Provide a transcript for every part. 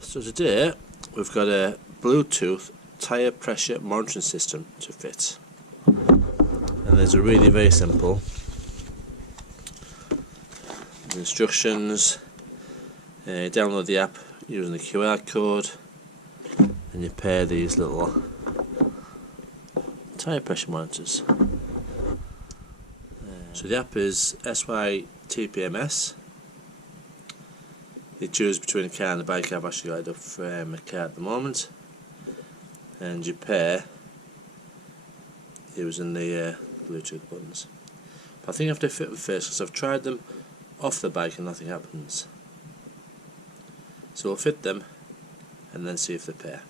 So today we've got a Bluetooth Tyre Pressure Monitoring System to fit, and there's a really very simple instructions. Download the app using the QR code and you pair these little tyre pressure monitors. So the app is SYTPMS. You choose between a car and a bike. I've actually got it up for a car at the moment, and you pair using the Bluetooth buttons. But I think I have to fit them first because I've tried them off the bike and nothing happens. So we'll fit them and then see if they pair.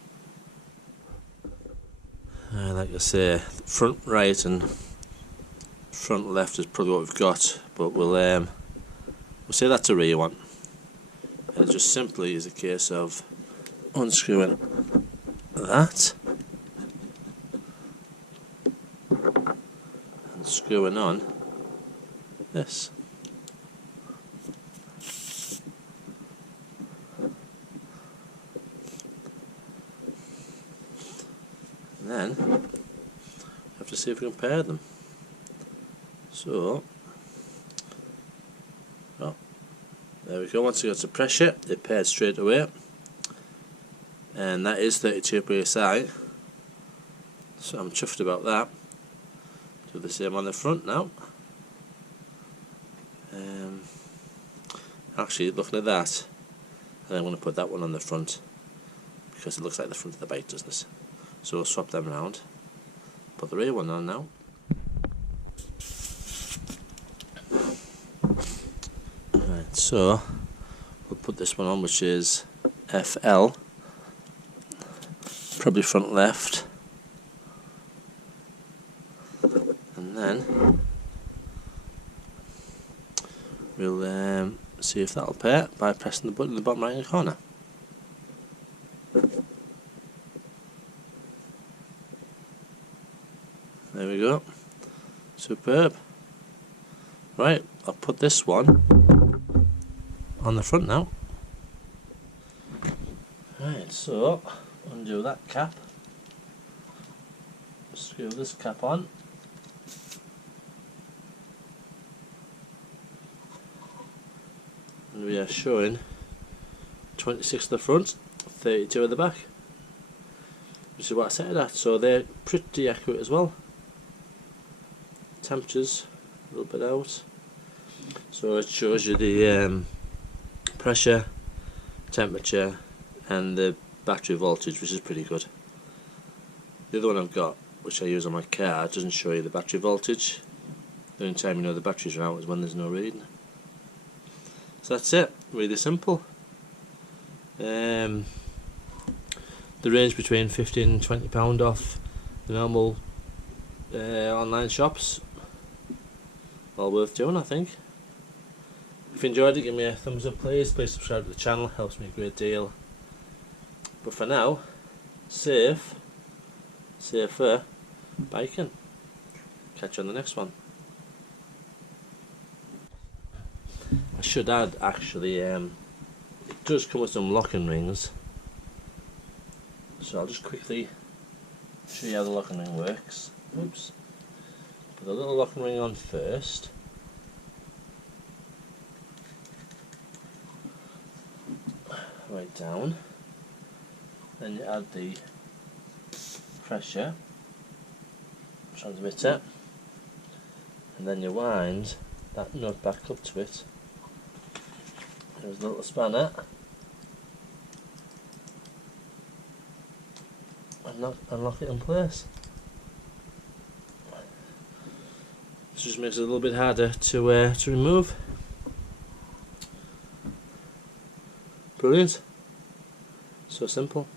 Like I say, front right and front left is probably what we've got, but we'll say that's a rear one. And it just simply is a case of unscrewing that and screwing on this. And then we have to see if we can pair them. So, oh, there we go. Once it gets the pressure, it paired straight away, and that is 32 psi. So I'm chuffed about that. Do the same on the front now. Actually, looking at that, and I'm going to put that one on the front because it looks like the front of the bike, doesn't it? So we'll swap them around. Put the rear one on now. Right, so we'll put this one on, which is FL, probably front left, and then we'll see if that'll pair by pressing the button in the bottom right hand corner. There we go. Superb. Right, I'll put this one on the front now. Right, so undo that cap. Screw this cap on. And we are showing 26 at the front, 32 at the back. Which is what I set it at, so they're pretty accurate as well. Temperatures a little bit out, so it shows you the pressure, temperature and the battery voltage, which is pretty good. The other one I've got, which I use on my car, doesn't show you the battery voltage. The only time you know the batteries are out is when there's no reading. So that's it, really simple. The range between £15 and £20 off the normal online shops. Well worth doing, I think. If you enjoyed it, give me a thumbs up please. Please subscribe to the channel, helps me a great deal. But for now, safer biking. Catch you on the next one. I should add, actually, it does come with some locking rings. So I'll just quickly show you how the locking ring works. Oops. Put the little locking ring on first. Right down. Then you add the pressure transmitter, and then you wind that nut back up to it. There's a little spanner, and lock it in place. This just makes it a little bit harder to remove. Brilliant. So simple.